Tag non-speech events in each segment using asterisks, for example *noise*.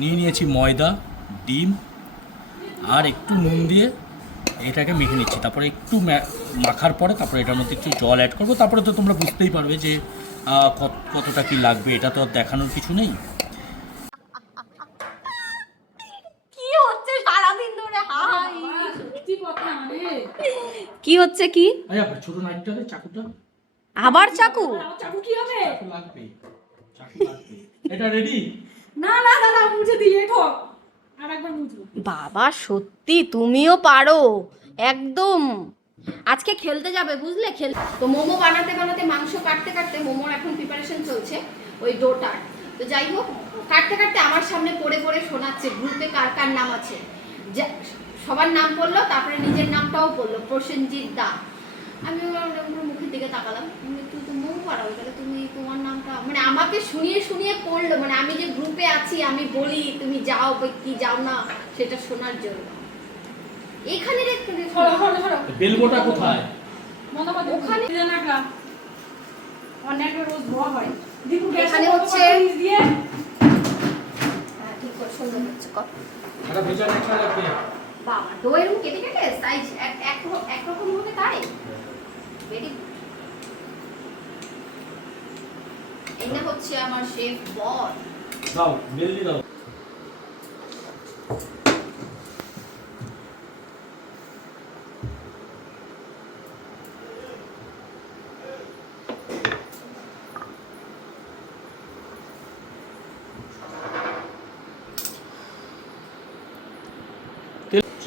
নিয়ে নিয়েছি ময়দা ডিম আর একটু নুন দিয়ে এটাকে মেখে নিচ্ছি। তারপরে একটু মাখার পরে তারপরে এটার মধ্যে একটু জল অ্যাড করব। তারপরে তো তোমরা বুঝতেই পারবে যে কতটা কি লাগবে এটা তো আর দেখানোর কিছু নেই। কি হচ্ছে মানে। কি হচ্ছে কি? ছোট নাইটটা চাকুটা। আবার চাকু? চাকু কি হবে? চাকু লাগবে চাকু লাগবে। এটা রেডি না না দাদা মুছে বাবা, সত্যি তুমিও পারো। একদম। আজকে খেলতে যাবে, বুঝলে? খেল তো মোমো বানাতে বানাতে, মাংস কাটতে কাটতে মোমোর এখন প্রিপারেশন চলছে, ওই ডোটার তো যাই হোক, কাটতে কাটতে আমার সামনে পড়ে পড়ে শোনাচ্ছে, গ্রুপে কার কার নাম আছে? সবার নাম বলল, তারপরে নিজের নামটাও বলল, প্রসেনজিৎ দা। আমি মুখের দিকে তাকালাম, তুমি তো মোমো বানাও, তাহলে তুমি তোমার মানে আমাকে শুনিয়ে শুনিয়ে পড়ল মানে আমি যে গ্রুপে আছি আমি বলি তুমি যাও বা কি যাও না সেটা শোনার জন্য। এখানে রেখে সরো সরো সরো বেলবোটা কোথায়? মনে ওখানে- অনেক রোজ হয়। এখানে হচ্ছে- দিয়ে। হ্যাঁ ঠিক করে সুন্দর হচ্ছে কত বাবা দইয়ের কেটে কেটে সাইজ এক এক রকম- একরকম হবে তাই? ভেরি এটা হচ্ছে আমার শেফ বর। দাও বেলদি দাও।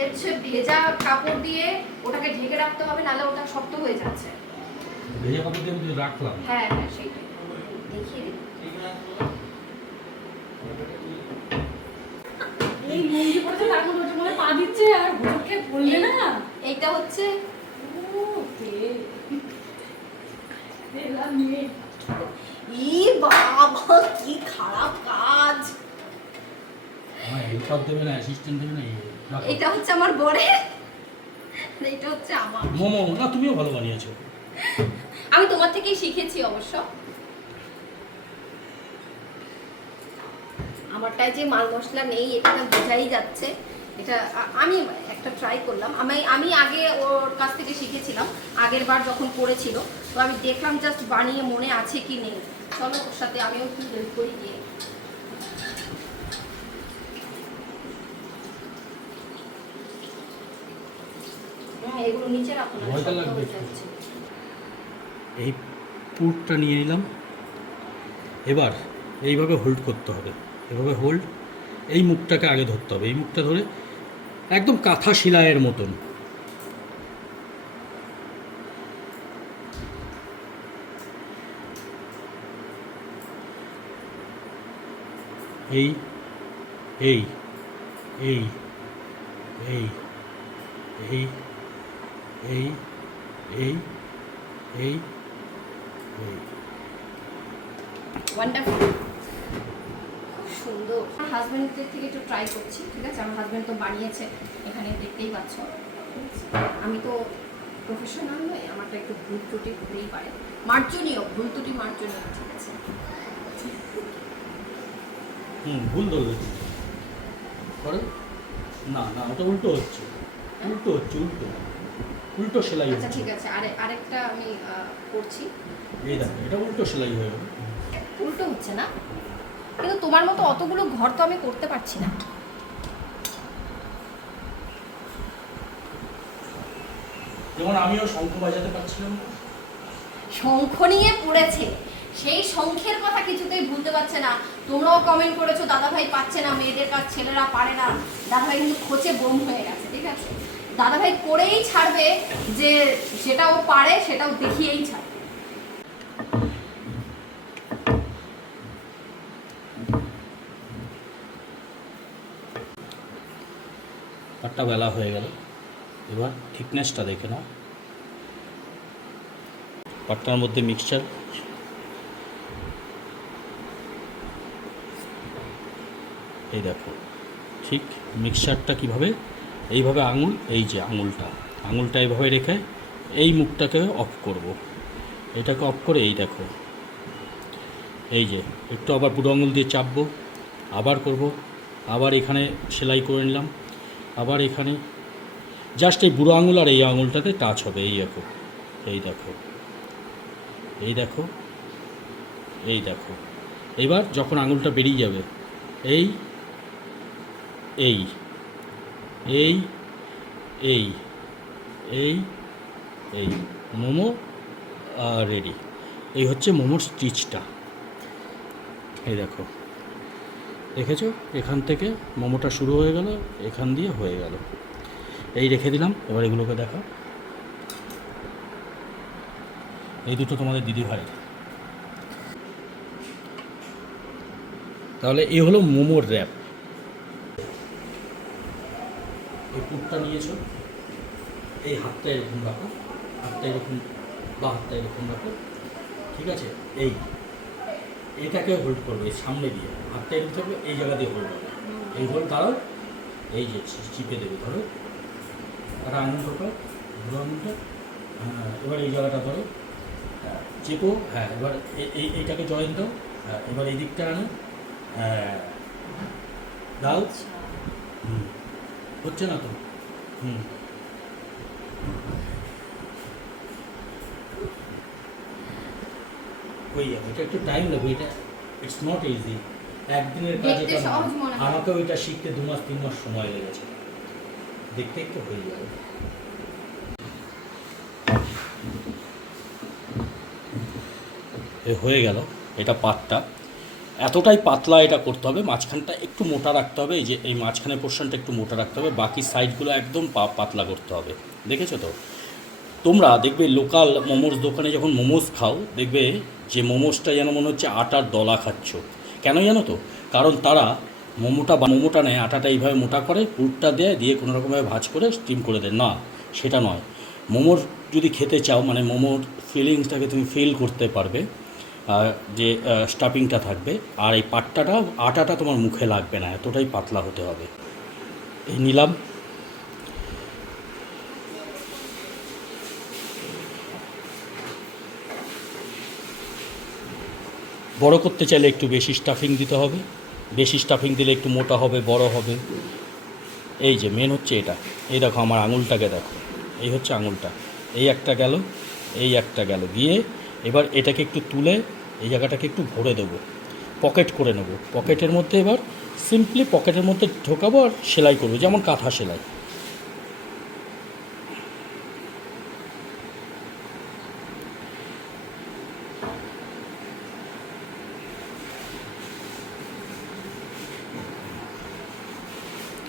হচ্ছে ভেজা কাপড় দিয়ে ওটাকে ঢেকে রাখতে হবে নাহলে ওটা শক্ত হয়ে যাচ্ছে। ভেজা কাপড় দিয়ে রাখলাম। হ্যাঁ হ্যাঁ সেইটাই। দেখিয়ে দিই এই পড়েছে তার মধ্যে ওটা মনে পা দিচ্ছে আর ভোরকে বললে না। এইটা হচ্ছে ও নিয়ে ই বাবা কি খারাপ কাজ। এটা হচ্ছে আমার বরে এটা হচ্ছে আমার। মোমো না তুমিও ভালো বানিয়েছো। আমি তোমার থেকেই শিখেছি অবশ্য। আমারটায় যে মাল মশলা নেই এটা বোঝাই যাচ্ছে। এটা আমি একটা ট্রাই করলাম। আমি আমি আগে ওর কাছ থেকে শিখেছিলাম আগের বার যখন করেছিল। তো আমি দেখলাম জাস্ট বানিয়ে মনে আছে কি নেই। চলো ওর সাথে আমিও একটু হেল্প করি গিয়ে। হুম, এগুলো নিচে রাখো হয়ে। এই পুরটা নিয়ে নিলাম। এবার এইভাবে হোল্ড করতে হবে। এভাবে হোল্ড এই মুখটাকে আগে ধরতে হবে। এই মুখটা ধরে একদম কাঁথা শিলাইয়ের মতন। এই এই এই এই এই এই এই এই এই। ওয়ান্ডারফুল সুন্দর। আমার থেকে একটু ট্রাই করছি ঠিক আছে? আমার হাজব্যান্ড তো বানিয়েছে এখানে দেখতেই পাচ্ছ। আমি তো প্রফেশনাল নই আমারটা একটু ভুল ত্রুটি হতেই পারে। মার্জনীয় ভুল ত্রুটি মার্জনীয় ঠিক আছে? হুম ভুল ধরলে করো? না না ওটা উল্টো হচ্ছে। উল্টো হচ্ছে উল্টো। উল্টো সেলাই আচ্ছা ঠিক আছে। আরে আরেকটা আমি করছি। এই দেখো এটা উল্টো সেলাই হয়ে উল্টো হচ্ছে না? কিন্তু তোমার মতো অতগুলো ঘর তো আমি করতে পারছি না। যেমন আমিও শঙ্খ বাজাতে পারছিলাম শঙ্খ নিয়ে পড়েছে। সেই শঙ্খের কথা কিছুতেই ভুলতে পারছে না। তোমরাও কমেন্ট করেছ দাদা ভাই পাচ্ছে না মেয়েদের কাজ ছেলেরা পারে না। দাদা ভাই কিন্তু খোঁচে বোম হয়ে গেছে ঠিক আছে? দাদা ভাই করেই ছাড়বে যে যেটা ও পারে সেটাও দেখিয়েই ছাড়বে। আটটা বেলা হয়ে গেল। এবার থিকনেসটা দেখে নাও। পাটটার মধ্যে মিক্সচার এই দেখো, ঠিক মিক্সচারটা কীভাবে? এইভাবে আঙুল, এই যে আঙুলটা আঙুলটা এইভাবে রেখে এই মুখটাকে অফ করব। এটাকে অফ করে এই দেখো, এই যে একটু আবার বুড়ো আঙুল দিয়ে চাপবো, আবার করব, আবার এখানে সেলাই করে নিলাম। আবার এখানে। জাস্ট এই বুড়ো আঙুল আর এই আঙুলটাতে টাচ হবে, এই দেখো এই দেখো এই দেখো এই দেখো। এবার যখন আঙুলটা বেরিয়ে যাবে, এই এই এই এই এই এই, মোমো রেডি এই হচ্ছে মোমোর স্টিচটা এই দেখো। দেখেছ এখান থেকে মোমোটা শুরু হয়ে গেল, এখান দিয়ে হয়ে গেল। এই রেখে দিলাম, এবার এগুলোকে দেখো। এই দুটো তোমাদের দিদি ভাই তাহলে এ হলো মোমোর র্যাপ। এই পুরটা নিয়েছো। এই হাতটা এরকম রাখো, হাতটা এরকম, বা হাতটা এরকম রাখো। ঠিক আছে? এই। এটাকে হোল্ড করবে সামনে দিয়ে। হাতটা এরকম থাকবে, এই জায়গা দিয়ে হোল্ড হবে। এই হোল্ড দাঁড়াও, এই যে চিপে দেবে, ধরো। আর আঙুল ঢোকাও বুড়ো আঙুলটা এবার এই জায়গাটা ধরো। হ্যাঁ চেপো হ্যাঁ এবার এই এইটাকে জয়েন দাও। হ্যাঁ এবার এই দিকটা আনো। হ্যাঁ দাও। হুম, হচ্ছে না তো? হুম। হয়ে যাবে এটা একটু টাইম লাগবে এটা ইটস নট ইজি একদিনের কাজ। আমাকেও এটা শিখতে দু মাস তিন মাস সময় লেগেছে। দেখতে একটু হয়ে যাবে। এ হয়ে গেল এটা পাতটা। এতটাই পাতলা এটা করতে হবে মাঝখানটা একটু মোটা রাখতে হবে এই যে এই মাঝখানের পোর্শনটা একটু মোটা রাখতে হবে বাকি সাইডগুলো একদম পাতলা করতে হবে। দেখেছ তো? তোমরা দেখবে লোকাল মোমোস দোকানে যখন মোমোস খাও, দেখবে যে মোমোসটা যেন মনে হচ্ছে আটার দলা খাচ্ছ। কেন জানো তো? কারণ তারা মোমোটা বা, মোমোটা নেয়, আটাটা এইভাবে মোটা করে, পুরটা দেয়, দিয়ে কোনো রকমভাবে ভাজ করে স্টিম করে দেয়। না, সেটা নয়। মোমোর যদি খেতে চাও মানে মোমোর ফিলিংসটাকে তুমি ফিল করতে পারবে যে স্টাফিংটা থাকবে, আর এই পাট্টাটা আটাটা তোমার মুখে লাগবে না, এতটাই পাতলা হতে হবে। এই নিলাম। বড় করতে চাইলে একটু বেশি স্টাফিং দিতে হবে, বেশি স্টাফিং দিলে একটু মোটা হবে, বড় হবে। এই যে মেন হচ্ছে এটা। এই দেখো আমার আঙুলটাকে দেখো। এই হচ্ছে আঙুলটা। এই একটা গেল, এই একটা গেল। দিয়ে এবার এটাকে একটু তুলে এই জায়গাটাকে একটু ভরে দেবো। পকেট করে নেব। পকেটের মধ্যে এবার সিম্পলি পকেটের মধ্যে ঢোকাবো আর সেলাই করব। যেমন কাঁথা সেলাই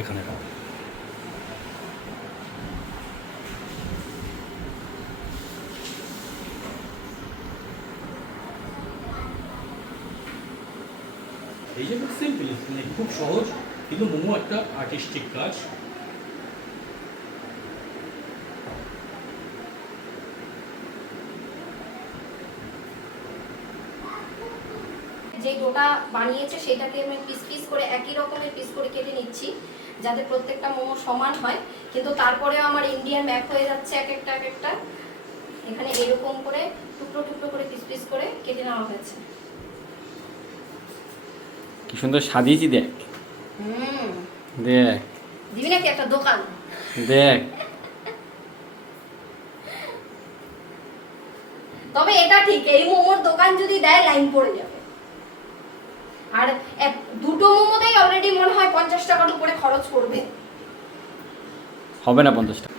এখানে রাখ। এই যে খুব সিম্পল মানে খুব সহজ, কিন্তু মোমো একটা আর্টিস্টিক কাজ। যে ডোটা বানিয়েছে, সেটাকে আমি পিস পিস করে একই রকমের পিস করে কেটে নিচ্ছি, যাতে প্রত্যেকটা মোমো সমান হয়। কিন্তু তারপরেও আমার ইন্ডিয়ান ব্যাক হয়ে যাচ্ছে এক একটা এক একটা। এখানে এরকম করে টুকরো টুকরো করে পিস পিস করে কেটে নেওয়া হয়েছে। কি সুন্দর সাজিয়েছি দেখ। দেখ। দিবি নাকি একটা দোকান? দেখ। তবে এটা ঠিক এই মোমোর দোকান যদি দেয় লাইন পড়ে যাবে। আর দুটো মোমোতেই অলরেডি মনে হয় পঞ্চাশ টাকার উপরে খরচ করবে। হবে না পঞ্চাশ টাকা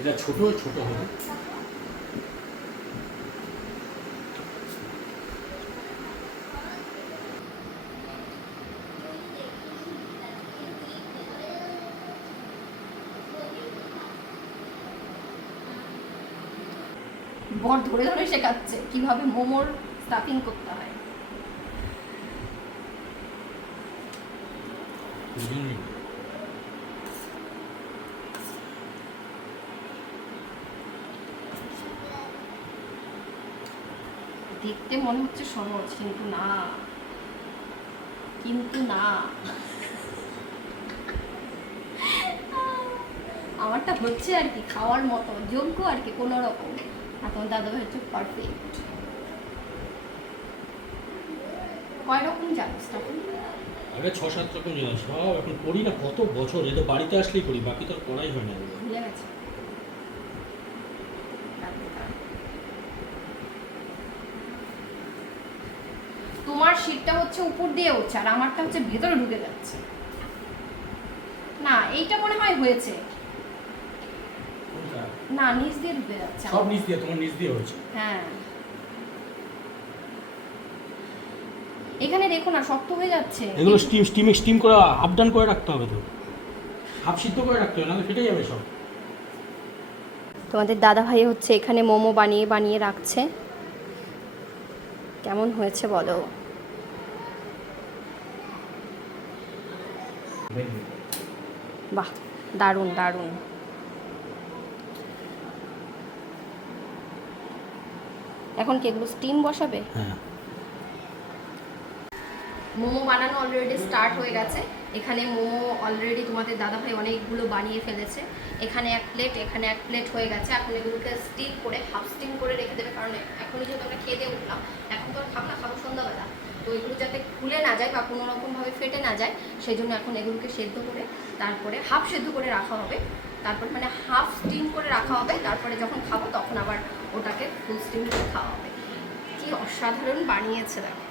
এটা ছোট ছোট হবে। বর ধরে ধরে শেখাচ্ছে কীভাবে মোমোর স্টাফিং করতে হয় বুঝলি? দেখতে মনে হচ্ছে সহজ কিন্তু না। কিন্তু না। আমারটা হচ্ছে আর কি খাওয়ার মতো যোগ্য আর কি কোনো রকম আর তোমার দাদা ভাই হচ্ছে পারফেক্ট কয় রকম জানো স্টাফিং আগে ছ সাত রকম জিনিস। সব এখন করি না কত বছর? এ তো বাড়িতে আসলেই করি বাকি তো আর করাই হয় না। ভুলে গেছে তোমার শীতটা হচ্ছে উপর দিয়ে উঠছে আর আমারটা হচ্ছে ভেতরে ঢুকে যাচ্ছে। না এইটা মনে হয় হয়েছে। না নিচ দিয়ে ঢুকে যাচ্ছে সব নিচ দিয়ে তোমার নিচ দিয়ে হচ্ছে হ্যাঁ। এখানে দেখো না শক্ত হয়ে যাচ্ছে। এগুলো স্টিম স্টিমে স্টিম করে আপ ডাউন করে রাখতে হবে তো। হাফ সিদ্ধ করে রাখতে হবে নাহলে ফেটে যাবে সব। তোমাদের দাদা ভাই হচ্ছে এখানে মোমো বানিয়ে বানিয়ে রাখছে। কেমন হয়েছে বলো? বাহ দারুণ দারুণ। এখন কি এগুলো স্টিম বসাবে? হ্যাঁ। মোমো বানানো অলরেডি স্টার্ট হয়ে গেছে। এখানে মোমো অলরেডি তোমাদের দাদাভাই অনেকগুলো বানিয়ে ফেলেছে। এখানে এক প্লেট এখানে এক প্লেট হয়ে গেছে। এখন এগুলোকে স্টিম করে হাফ স্টিম করে রেখে দেবে। কারণ এখনই যেহেতু আমরা খেতে উঠলাম এখন তো আর খাব না খাব সন্ধ্যাবেলা। তো এগুলো যাতে খুলে না যায় বা কোনো রকমভাবে ফেটে না যায় সেই জন্য এখন এগুলোকে সেদ্ধ করে, তারপরে হাফ সেদ্ধ করে রাখা হবে। তারপর মানে হাফ স্টিম করে রাখা হবে। তারপরে যখন খাব তখন আবার ওটাকে ফুল স্টিম করে খাওয়া হবে। কি অসাধারণ বানিয়েছে দেখো।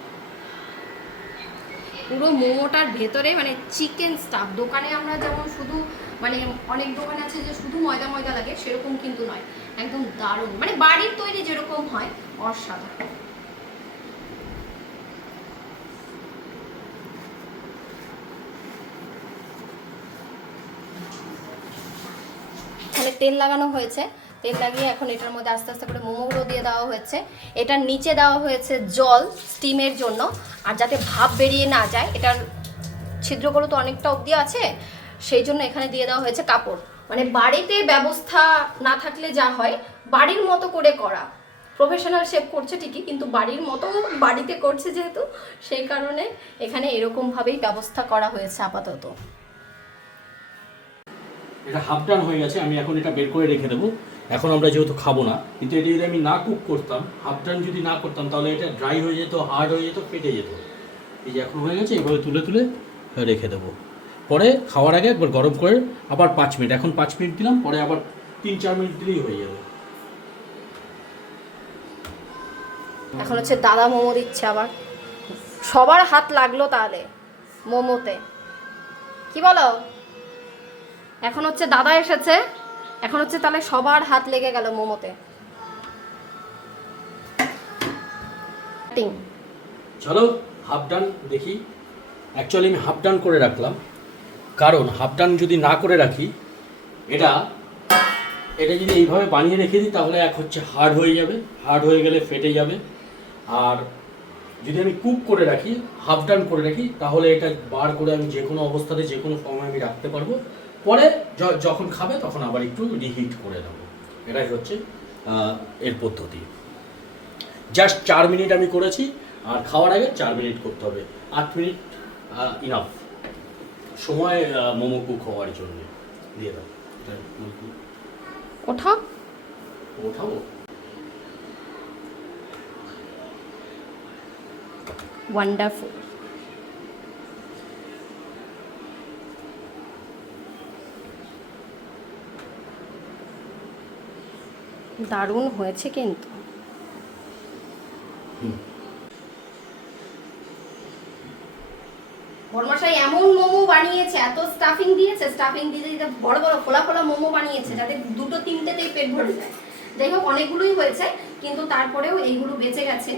পুরো মোমোটার ভেতরে মানে চিকেন স্টাফ দোকানে আমরা যেমন শুধু মানে অনেক দোকান আছে যে শুধু ময়দা ময়দা লাগে, সেরকম কিন্তু নয়। একদম দারুণ। মানে বাড়ির তৈরি যেরকম হয়, অসাধারণ। তেল লাগানো হয়েছে। তেল লাগিয়ে এখন এটার মধ্যে আস্তে আস্তে করে মোমোগুলো দিয়ে দেওয়া হয়েছে। এটার নিচে দেওয়া হয়েছে জল স্টিমের জন্য। আর যাতে ভাপ বেরিয়ে না যায়, এটার ছিদ্রগুলো তো অনেকটা অবধি আছে, সেই জন্য এখানে দিয়ে দেওয়া হয়েছে কাপড়। মানে বাড়িতে ব্যবস্থা না থাকলে যা হয়, বাড়ির মতো করে করা। প্রফেশনাল শেপ করছে ঠিকই, কিন্তু বাড়ির মতো বাড়িতে করছে যেহেতু, সেই কারণে এখানে এরকমভাবেই ব্যবস্থা করা হয়েছে আপাতত। এটা হাফ ডান হয়ে গেছে, আমি এখন এটা বের করে রেখে দেবো। এখন আমরা যেহেতু খাব না, কিন্তু এটা যদি আমি না কুক করতাম হাফ ডান যদি না করতাম, তাহলে এটা ড্রাই হয়ে যেত হার্ড হয়ে যেত, ফেটে যেত। এই যে এখন হয়ে গেছে, এভাবে তুলে তুলে রেখে দেবো। পরে খাওয়ার আগে একবার গরম করে আবার পাঁচ মিনিট, এখন পাঁচ মিনিট দিলাম, পরে আবার তিন চার মিনিট দিলেই হয়ে যাবে। এখন হচ্ছে দাদা মোমো দিচ্ছে আবার। সবার হাত লাগল তাহলে, মোমোতে। কি বলো? এখন হচ্ছে দাদা এসেছে। এখন হচ্ছে তাহলে সবার হাত লেগে গেল মোমোতে। চলো হাফ ডান দেখি। অ্যাকচুয়ালি আমি হাফ ডান করে রাখলাম। কারণ হাফ ডান যদি না করে রাখি, এটা এটা যদি এইভাবে বানিয়ে রেখে দিই, তাহলে এক হচ্ছে হার্ড হয়ে যাবে। হার্ড হয়ে গেলে ফেটে যাবে। আর যদি আমি কুক করে রাখি হাফ ডান করে রাখি, তাহলে এটা বার করে আমি যে কোনো অবস্থাতে, যে কোনো সময় আমি রাখতে পারব। পরে যখন খাবে তখন আবার একটু রিহিট করে দেবো এটাই হচ্ছে এর পদ্ধতি। জাস্ট চার মিনিট আমি করেছি আর খাওয়ার আগে চার মিনিট করতে হবে। আট মিনিট ইনাফ সময় মোমো কুক হওয়ার জন্য। দিয়ে দাও। ওঠা। ওঠাবো। ওয়ান্ডারফুল দারুণ হয়েছে কিন্তু। বড়মশাই এমন মোমো বানিয়েছে এত স্টাফিং দিয়েছে স্টাফিং দিতে দিতে বড় বড় ফোলা ফোলা মোমো বানিয়েছে যাতে দুটো তিনটেতেই পেট ভরে যায়। যাই হোক অনেকগুলোই হয়েছে কিন্তু তারপরেও এইগুলো বেঁচে গেছে।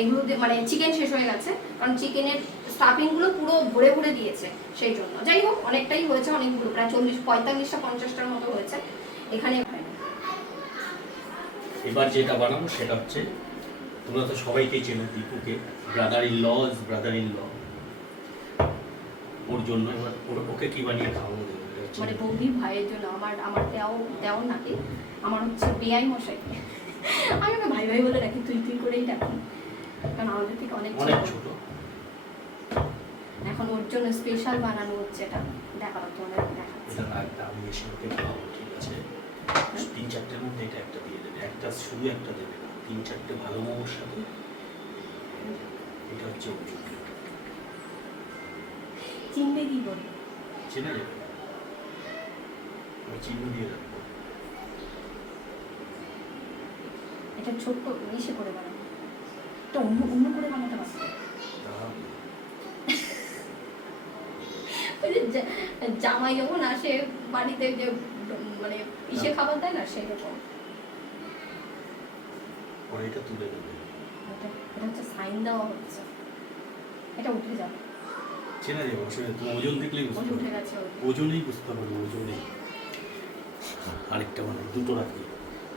এগুলো মানে চিকেন শেষ হয়ে গেছে কারণ চিকেনের স্টাফিংগুলো পুরো ভরে ভরে দিয়েছে সেই জন্য। যাই হোক অনেকটাই হয়েছে অনেকগুলো প্রায় চল্লিশ পঁয়তাল্লিশটা পঞ্চাশটার মতো হয়েছে। এখানে এবার যেটা বানাবো সেটা হচ্ছে তোমরা তো সবাইকেই চেনো দীপুকে brother in law is brother in law ওর জন্য এবার ওকে কি বানিয়ে খাওয়াবো মানে গম্ভীর ভাইয়ের জন্য আমার আমার দেও দেও নাকি আমার হচ্ছে বেআই মশাই। আমি ওকে ভাই ভাই বলে রাখি তুই তুই করেই ডাকি। কারণ আমাদের থেকে অনেক ছোট। এখন ওর জন্য স্পেশাল বানানো হচ্ছে এটা। দেখাবো তোমাদের দেখাচ্ছি। এটা আমি এসে ওকে খাওয়াবো ঠিক আছে? তিন চারটের মধ্যে এটা একটা দিয়ে দেবে। একটা শুধু একটা দেবে না তিন চারটে ভালো মোমোর সাথে এটা হচ্ছে ওজন চিনবে কি চেনে নেবে। আমি চিহ্ন দিয়ে রাখব। এটা ছোট্ট ইসে করে বানানো এটা অন্য অন্য করে বানাতে জা- জামাই যখন আসে বাড়িতে যে মানে ইসে খাবার দেয় না সেরকম। পরে এটা তুলে দেবে। এটা হচ্ছে সাইন দেওয়া হচ্ছে। এটা উঠে যাবে। চেনে যাবে অবশ্যই। তুমি ওজন দেখলেই বুঝতে উঠে পারবে। ওজনেই বুঝতে পারবে ওজনেই। আরেকটা মানে দুটো রাখি।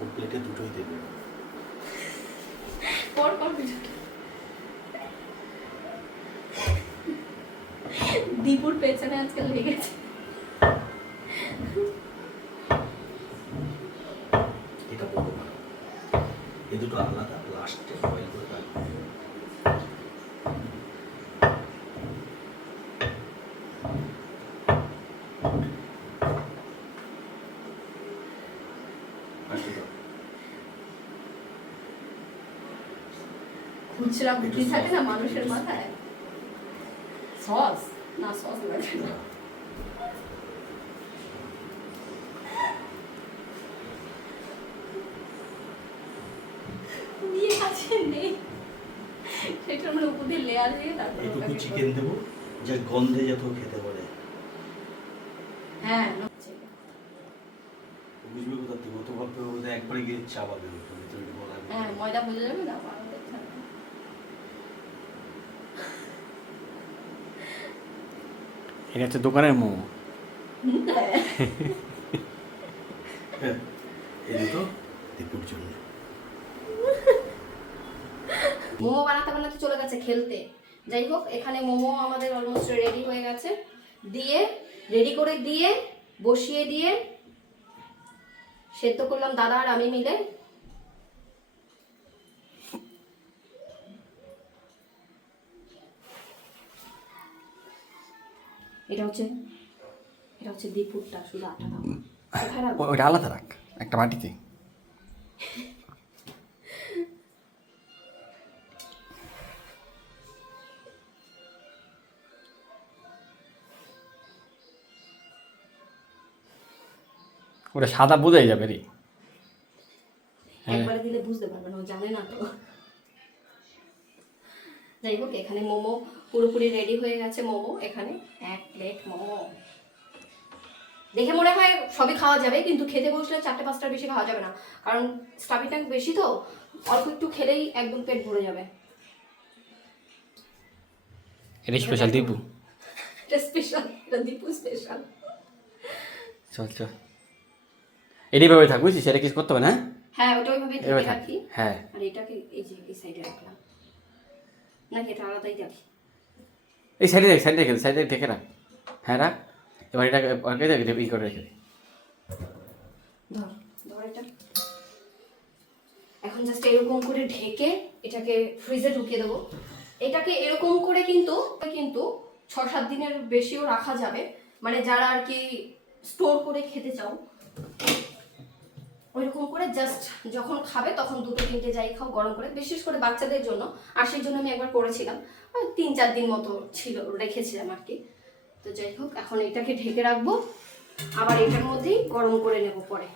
ওর প্লেটে দুটোই দেবে। পর পর দীপুর পেছনে আজকাল লেগেছে। এটা বড় ভালো এ দুটো আলাদা লাস্টে বয়েল করে রাখবে দাও? খুচরা বুদ্ধি থাকে না মানুষের মাথায়? সস না সস লাগে না দিয়ে আছে নেই সেটার মানে উপর দিয়ে লেয়ার দিয়ে তারপর এইটুকু চিকেন দেবো যে গন্ধে যাতে খেতে পারে। হ্যাঁ বুঝবে কোথা থেকে তো একবারে গিয়ে হ্যাঁ ময়দা বুঝে যাবে না পারো দেখতে হবে। এটা হচ্ছে দোকানের মোমো। এই দুটো দীপুর জন্য। মোমো বানাতে বানাতে চলে গেছে খেলতে। যাই হোক এখানে মোমো আমাদের অলমোস্ট রেডি হয়ে গেছে। দিয়ে রেডি করে দিয়ে বসিয়ে দিয়ে সেদ্ধ করলাম দাদা আর আমি মিলে। এটা হচ্ছে এটা হচ্ছে দীপুরটা শুধু আটা ওইটা আলাদা রাখ একটা বাটিতে। *laughs* ওটা সাদা বোঝাই যাবে রে। একবারে দিলে বুঝতে পারবে না জানে না তো। যাই হোক এখানে মোমো পুরোপুরি রেডি হয়ে গেছে মোমো। এখানে এক প্লেট মোমো। দেখে মনে হয় সবই খাওয়া যাবে কিন্তু খেতে বসলে চারটে পাঁচটার বেশি খাওয়া যাবে না। কারণ স্টাফি ট্যাঙ্ক বেশি তো অল্প একটু খেলেই একদম পেট ভরে যাবে। এটা স্পেশাল দিবু এটা স্পেশাল এটা দীপু স্পেশাল চল চল। এটাই ভাবে থাক বুঝছিস? এটা কিছু করতে হবে না হ্যাঁ? হ্যাঁ ওটা ওইভাবে এভাবে ঢেকে রাখি। হ্যাঁ। আর এটাকে এই যে এই সাইডে রাখলাম। নাকি এটা আলাদাই রাখি? এই সাইডে দেখ সাইডে রেখে সাইডে ঢেকে রাখ। হ্যাঁ রাখ। এবার এটাকে ওকে দেখ ই করে রেখে ধর ধর এটা। এখন জাস্ট এরকম করে ঢেকে এটাকে ফ্রিজে ঢুকিয়ে দেবো। এটাকে এরকম করে কিন্তু কিন্তু ছ সাত দিনের বেশিও রাখা যাবে। মানে যারা আর কি স্টোর করে খেতে চাও ওইরকম করে জাস্ট যখন খাবে তখন দুটো, তিনটে যাই খাও গরম করে, বিশেষ করে বাচ্চাদের জন্য। আর সেই জন্য আমি একবার করেছিলাম। তিন, চার দিন মতো ছিল, রেখেছিলাম আর কি। তো যাই হোক, এখন এটাকে ঢেকে রাখব। আবার এটার মধ্যেই গরম করে নেব পরে।